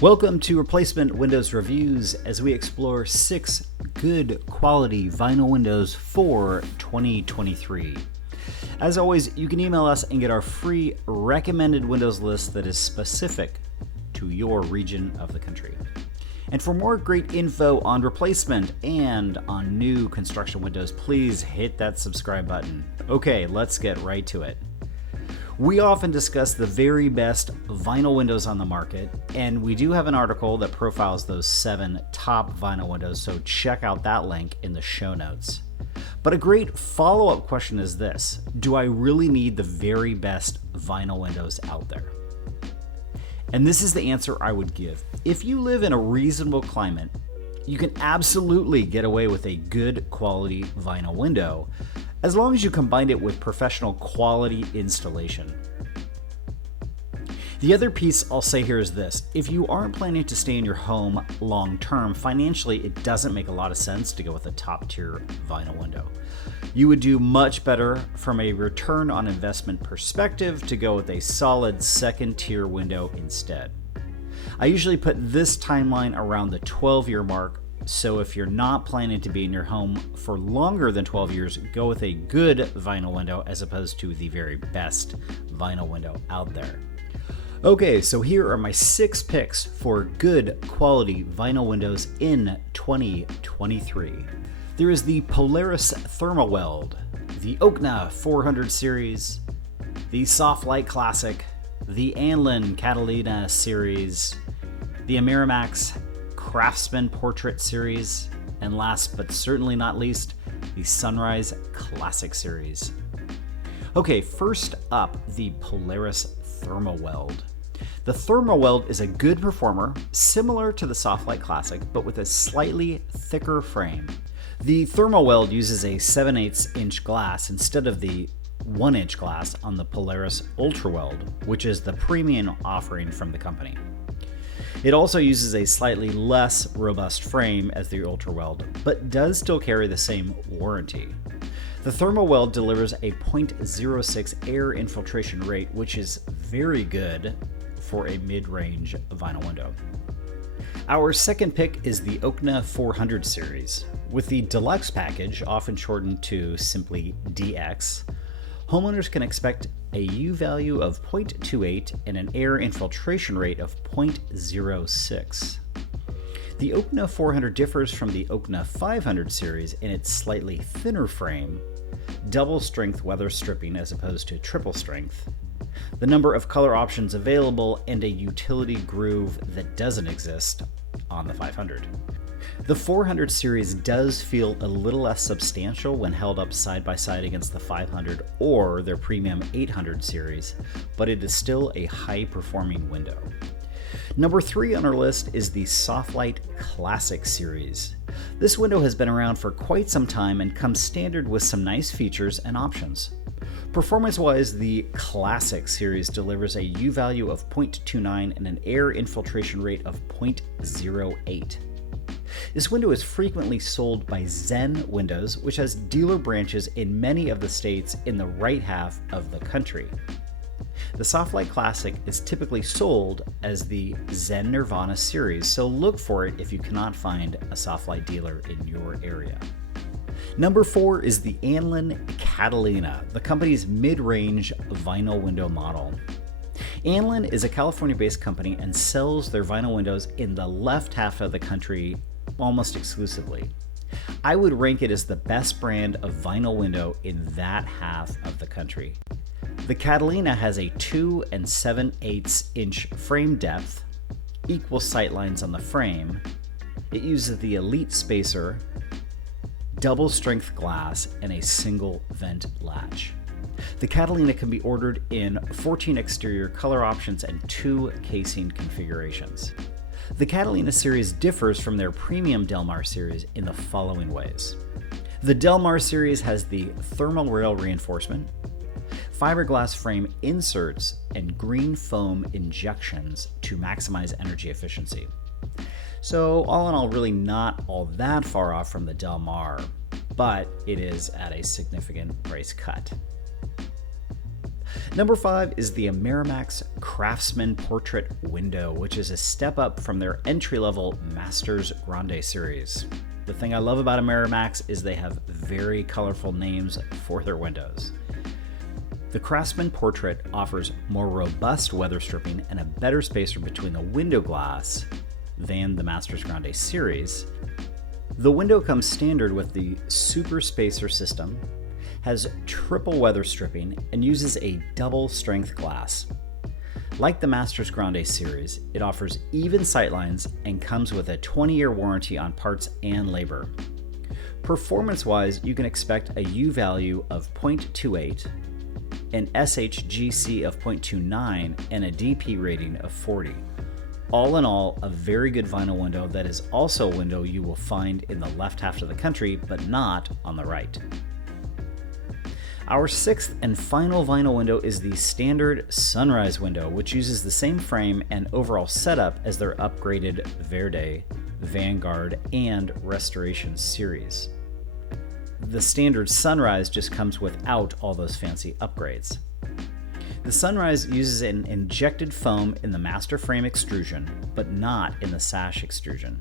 Welcome to Replacement Windows Reviews as we explore 6 good quality vinyl windows for 2023. As always, you can email us and get our free recommended windows list that is specific to your region of the country. And for more great info on replacement and on new construction windows, please hit that subscribe button. Okay, let's get right to it. We often discuss the very best vinyl windows on the market, and we do have an article that profiles those 7 top vinyl windows, so check out that link in the show notes. But a great follow-up question is this: do I really need the very best vinyl windows out there? And this is the answer I would give. If you live in a reasonable climate, you can absolutely get away with a good quality vinyl window, as long as you combine it with professional quality installation. The other piece I'll say here is this: if you aren't planning to stay in your home long term, financially it doesn't make a lot of sense to go with a top tier vinyl window. You would do much better from a return on investment perspective to go with a solid second tier window instead. I usually put this timeline around the 12-year mark. So if you're not planning to be in your home for longer than 12 years, go with a good vinyl window as opposed to the very best vinyl window out there. Okay, so here are my 6 picks for good quality vinyl windows in 2023. There is the Polaris Thermo Weld, the Okna 400 series, the Lite Classic, the Anlin Catalina series, the Amerimax Craftsman Portrait series, and last but certainly not least, the Sunrise Classic series. Okay, first up, the Polaris Thermo Weld. The Thermo Weld is a good performer, similar to the Lite Classic, but with a slightly thicker frame. The Thermo Weld uses a 7/8 inch glass instead of the 1 inch glass on the Polaris Ultra Weld, which is the premium offering from the company. It also uses a slightly less robust frame as the Ultra Weld, but does still carry the same warranty. The Thermo Weld delivers a 0.06 air infiltration rate, which is very good for a mid-range vinyl window. Our second pick is the Okna 400 series. With the Deluxe package, often shortened to simply DX, homeowners can expect a U value of 0.28 and an air infiltration rate of 0.06. The Okna 400 differs from the Okna 500 series in its slightly thinner frame, double strength weather stripping as opposed to triple strength, the number of color options available, and a utility groove that doesn't exist on the 500. The 400 series does feel a little less substantial when held up side by side against the 500 or their premium 800 series, but it is still a high-performing window. Number 3 on our list is the Lite Classic series. This window has been around for quite some time and comes standard with some nice features and options. Performance-wise, the Classic series delivers a U value of 0.29 and an air infiltration rate of 0.08. This window is frequently sold by Zen Windows, which has dealer branches in many of the states in the right half of the country. The Lite Classic is typically sold as the Zen Nirvana series, so look for it if you cannot find a Lite dealer in your area. Number 4 is the Anlin Catalina, the company's mid-range vinyl window model. Anlin is a California-based company and sells their vinyl windows in the left half of the country almost exclusively. I would rank it as the best brand of vinyl window in that half of the country. The Catalina has a 2 7/8 inch frame depth, equal sightlines on the frame. It uses the Elite spacer, double strength glass, and a single vent latch. The Catalina can be ordered in 14 exterior color options and 2 casing configurations. The Catalina series differs from their premium Delmar series in the following ways. The Delmar series has the thermal rail reinforcement, fiberglass frame inserts, and green foam injections to maximize energy efficiency. So all in all, really not all that far off from the Delmar, but it is at a significant price cut. Number 5 is the Amerimax Craftsman Portrait Window, which is a step up from their entry-level Masters Grande series. The thing I love about Amerimax is they have very colorful names for their windows. The Craftsman Portrait offers more robust weather stripping and a better spacer between the window glass than the Masters Grande series. The window comes standard with the Super Spacer system, has triple weather stripping, and uses a double strength glass. Like the Masters Grande series, it offers even sightlines and comes with a 20-year warranty on parts and labor. Performance-wise, you can expect a U value of 0.28, an SHGC of 0.29, and a DP rating of 40. All in all, a very good vinyl window that is also a window you will find in the left half of the country, but not on the right. Our 6th and final vinyl window is the standard Sunrise window, which uses the same frame and overall setup as their upgraded Verde, Vanguard, and Restoration series. The standard Sunrise just comes without all those fancy upgrades. The Sunrise uses an injected foam in the master frame extrusion, but not in the sash extrusion.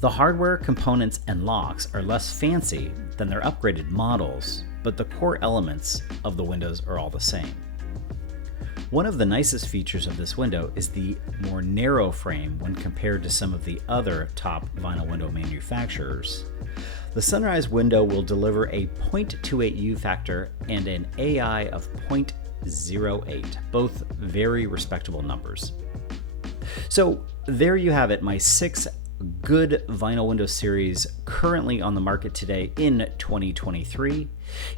The hardware, components, and locks are less fancy than their upgraded models, but the core elements of the windows are all the same. One of the nicest features of this window is the more narrow frame when compared to some of the other top vinyl window manufacturers. The Sunrise window will deliver a 0.28 U factor and an AI of 0.08, both very respectable numbers. So there you have it, my 6 good vinyl window series currently on the market today in 2023.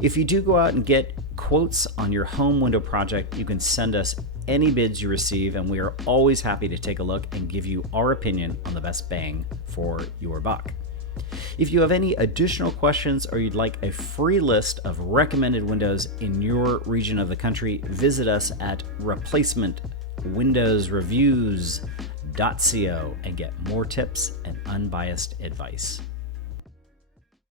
If you do go out and get quotes on your home window project, you can send us any bids you receive, and we are always happy to take a look and give you our opinion on the best bang for your buck. If you have any additional questions or you'd like a free list of recommended windows in your region of the country, visit us at replacementwindowsreviews.co and get more tips and unbiased advice.